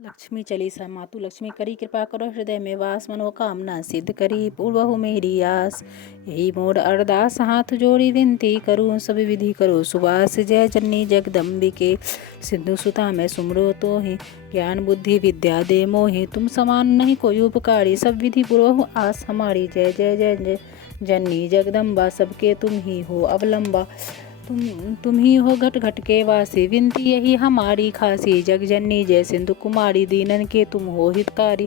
लक्ष्मी चालीसा। मातु लक्ष्मी करी कृपा करो, हृदय में वास, मनोकामना सिद्ध करी, पूर्वहु मेरी आस। यही मोर अरदास, हाथ जोड़ी विनती करूँ, सब विधि करो सुबास। जय जननी जगदम्बिके, सिंधु सुता मैं सुमरो तो ही, ज्ञान बुद्धि विद्या दे मोहि, तुम समान नहीं कोई उपकारी, सब विधि पूर्वहु आस हमारी। जय जय जय जय जननी जगदम्बा, सबके तुम ही हो अवलंबा, तुम ही हो घट घट के वासी, विनती यही हमारी खासी। जग जननी जय सिंधु कुमारी, दीनन के तुम हो हितकारी,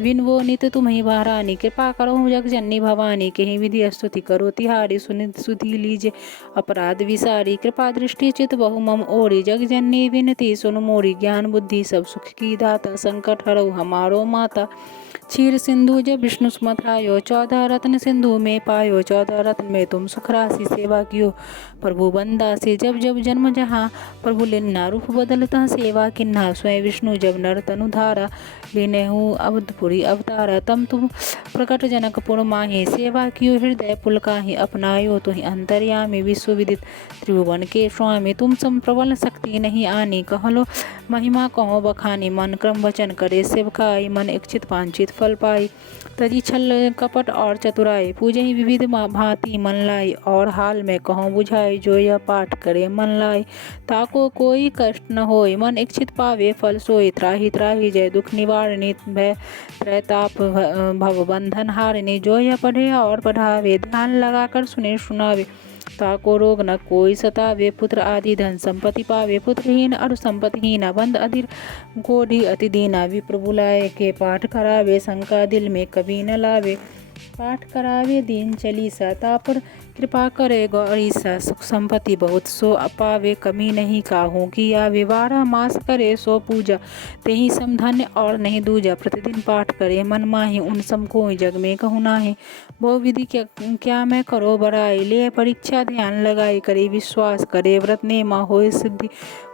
विन वो नित तुम ही महारानी, कृपा करो जग जननी भवानी, कहीं विधि स्तुति करो तिहारी, सुधि लीजे अपराध विसारी, कृपा दृष्टि चित बहु मम ओरी, जग जननी विनती सुन मोरी, ज्ञान बुद्धि सब सुख की दाता, संकट हरऊ हमारो माता। क्षीर सिंधु जब विष्णु सुमथायो, 14 रत्न सिंधु में पायो, 14 रत्न में तुम सुख राशि, सेवा कियो प्रभु बंदासी, जब जब जन्म जहाँ प्रभु लिन्ना, रूप बदलता सेवा किन्हा, स्वयं विष्णु जब नर तनु धारा, लीनेहु अवधपुरी अवतारा, तम तुम प्रकट जनकपुर माहि, सेवा कियो हृदय पुलकाहि, अपनायो तुहि अंतर्यामी, विश्व विदित त्रिभुवन के स्वामी, तुम सम प्रबल शक्ति नहीं आनी, कहलो महिमा कहो बखानी, मन क्रम वचन करे सेवकाई, मन इच्छित वांछित फल पाई, तजी छल कपट और चतुराई, पूजे ही विविध भांति मन लाई, और हाल में कहो बुझाई, जो यह पाठ करे मन लाई, ताको कोई कष्ट न होय, मन इच्छित पावे फल सोई, त्राहि त्राहि जय दुख निवारणी, भय त्रैताप भव बंधन हारिणी, जो यह पढ़े और पढ़ावे, ध्यान लगाकर सुने सुनावे, ताको रोग न कोई सतावे, पुत्र आदि धन संपत्ति पावे, पुत्रहीन और संपत्तिहीन, बंद अधीर गोढ़ी अति दीना, विप्र बुलाए के पाठ करावे, शंका दिल में कभी न लावे, पाठ करावे दीन चालीसा, तापर कृपा करे गौरीसा, सुख संपत्ति बहुत सो अपावे, कमी नहीं काहू की आवे, 12 मास करे सो पूजा, तेहि सम धन्य और नहीं दूजा, प्रतिदिन पाठ करे मन माहि, उन सम कोई जग में कहू नाही, वो विधि क्या मैं करो बड़ाई, ले परीक्षा ध्यान लगाई, करे विश्वास करे व्रत नेमा, होय सिद्धि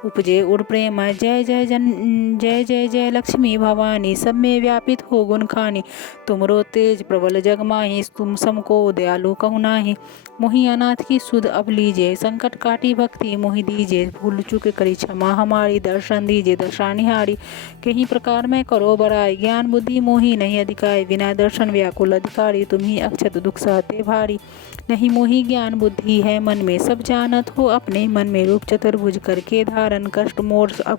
उपजे उर प्रेम, जय जय जय जय जय लक्ष्मी भवानी, सब में व्यापित हो गुण खानी, तुमरो तेज प्रबल जग माहि, तुम सम को दयालु कहु नाही, मोहि अनाथ की सुध अब लीजिए, संकट काटी भक्ति मोहि दीजिए, भूल चूक करी क्षमा हमारी, दर्शन दीजिए दर्शानिहारी, कहीं प्रकार में करो बड़ाई, ज्ञान बुद्धि मोहि नहीं अधिकाई, बिना दर्शन व्याकुल अधिकारी, तुम्ही अक्षत दुख सहते भारी, नहीं मोहि ज्ञान बुद्धि है मन में, सब जानत हो अपने मन में, रूप चतुर्भुज करके धारण, कष्ट मोर अब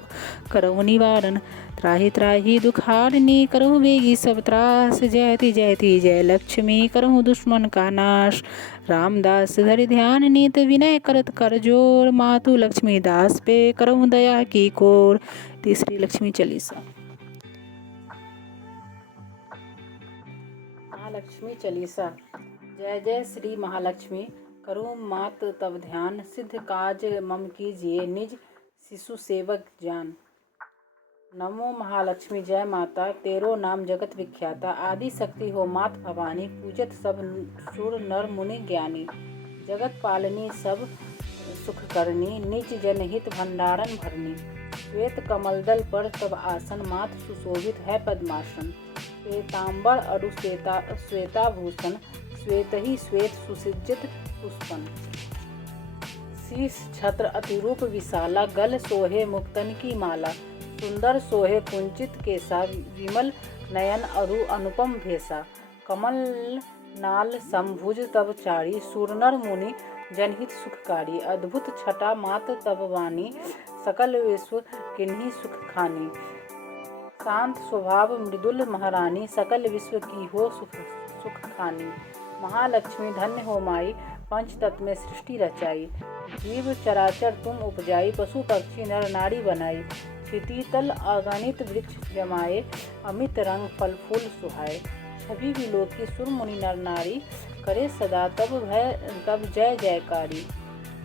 करो निवारण, त्राहि त्राहि दुख हारिणी, करहु बेगी सब त्रास, जयति जयति जय लक्ष्मी, करहु दुश्मन का नाश, रामदास धरि ध्यान नित, विनय करत कर जोर, मातु लक्ष्मी दास पे करहु दया की कोर। तीसरी लक्ष्मी चालीसा। महालक्ष्मी चालीसा। जय जय श्री महालक्ष्मी, करूँ मात तब ध्यान, सिद्ध काज मम कीजिए, निज शिशु सेवक जान। नमो महालक्ष्मी, जय माता, तेरो नाम जगत विख्याता, आदि शक्ति हो मात भवानी, पूजत सब सुर नर मुनि ज्ञानी, जगत पालनी सब सुख करनी, निज जनहित भंडारन भरनी, श्वेत कमल दल पर तब आसन, मात सुशोभित है पद्मासन, श्वेतांबर अरु श्वेताभूषण, श्वेत ही श्वेत सुसज्जित पुष्पन, शीश छत्र अतिरूप विशाला, गल सोहे मुक्तन की माला, सुंदर सोहे कुंचित केसा, विमल नयन अरु अनुपम भेसा, कमल नाल संभुज तब चारी, सूरनर मुनि जनहित सुखकारी, अद्भुत छटा मात तब वाणी, सकल विश्व किन्हीं सुख खानी, शांत स्वभाव मृदुल महारानी, सकल विश्व की हो सुख खानी, महालक्ष्मी धन्य हो माई, पंच तत्व में सृष्टि रचाई, जीव चराचर तुम उपजाई, पशु पक्षी नर नारी बनाई, क्षिति तल अगणित वृक्ष जमाए, अमित रंग फल फूल सुहाए, छवि विलोकी सुर मुनि नर नारी, करे सदा तब जय जयकारी,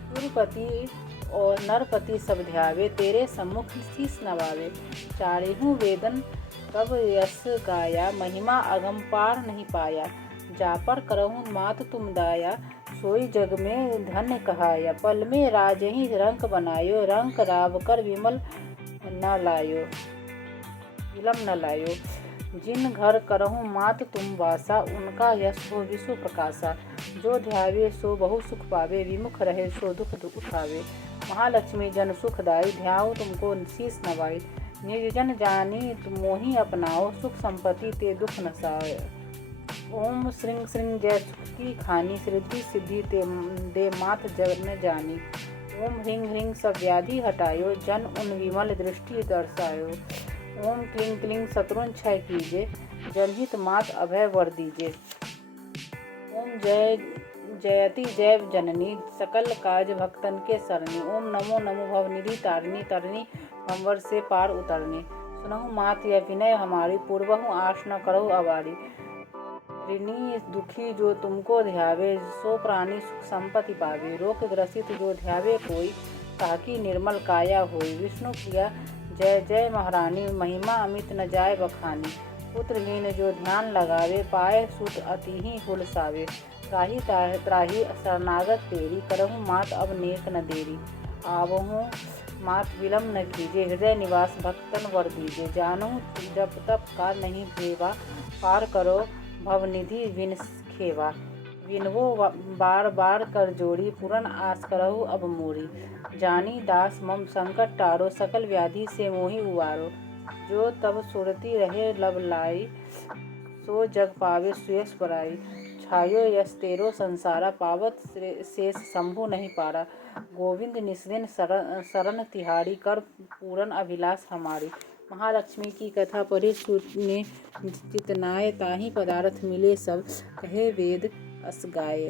सुरपति और नरपति सब ध्यावे, तेरे सम्मुख शीस नवावे, चारेहु वेदन तब यश गाया, महिमा अगम पार नहीं पाया, जा पर करहु मात तुम दाया, सोई जग में धन्य कहाया, पल में राजहि रंक बनायो, रंक राव कर विमल न लायो, जिन घर करहु मात तुम वासा, उनका यश हो विश्व प्रकाशा, जो ध्यावे सो बहु सुख पावे, विमुख रहे सो दुख उठावे, महालक्ष्मी जन सुखदाई, ध्याऊ तुमको शीस नवाई, निर्जन जानी मोहि अपनाओ, सुख संपत्ति ते दुख नसाओ। ओम श्रीं श्रीं जय सुख की खानी, सिद्धि सिद्धि ते दे मात जन जानी। ओम ह्रीं ह्रीं सब व्याधि हटायो, जन उन विमल दृष्टि दर्शायो। ओम क्लीं क्लीं शत्रुन क्षय कीजे, जनहित मात अभय वर दीजे। ओम जय जयति जय जननी, सकल काज भक्तन के सरनी। ओम नमो नमो भवनिधि तारिणी, तरनी भंवर से पार उतरनी। सुनहु मात यह विनय हमारी, पूर्वहु आश न करहु अबारी। ऋणी दुखी जो तुमको ध्यावे, सो प्राणी सुख संपत्ति पावे। रोग ग्रसित जो ध्यावे कोई, ताकि निर्मल काया होई। विष्णु प्रिया जय जय महारानी, महिमा अमित न जाय बखानी। पुत्रहीन जो ध्यान लगावे, पाए सुत अति ही हुलसावे। त्राहि त्राहि शरणागत तेरी, करहु मात अब नेक न देरी। आवहु मात विलम्ब न कीजे, हृदय निवास भक्तन वर दीजे। जानहु जप तप का नहीं भेवा, पार करो भवनिधि विन खेवा। विनवो बार बार कर जोड़ी, पूरन आस करहु अब मोरी। जानी दास मम संकट टारो, सकल व्याधि से मोहि उबारो। जो तब सुरति रहे लब लाई, सो जग पावे सुयस बराई। छायो यस तेरो संसारा, पावत शेष शंभु नहीं पारा। गोविंद निस्दिन शरण तिहारी, कर पूरन अभिलाष हमारी। महालक्ष्मी की कथा पढ़े सुने चितनाय, ताहि पदार्थ मिले सब, कहे वेद अस गाय।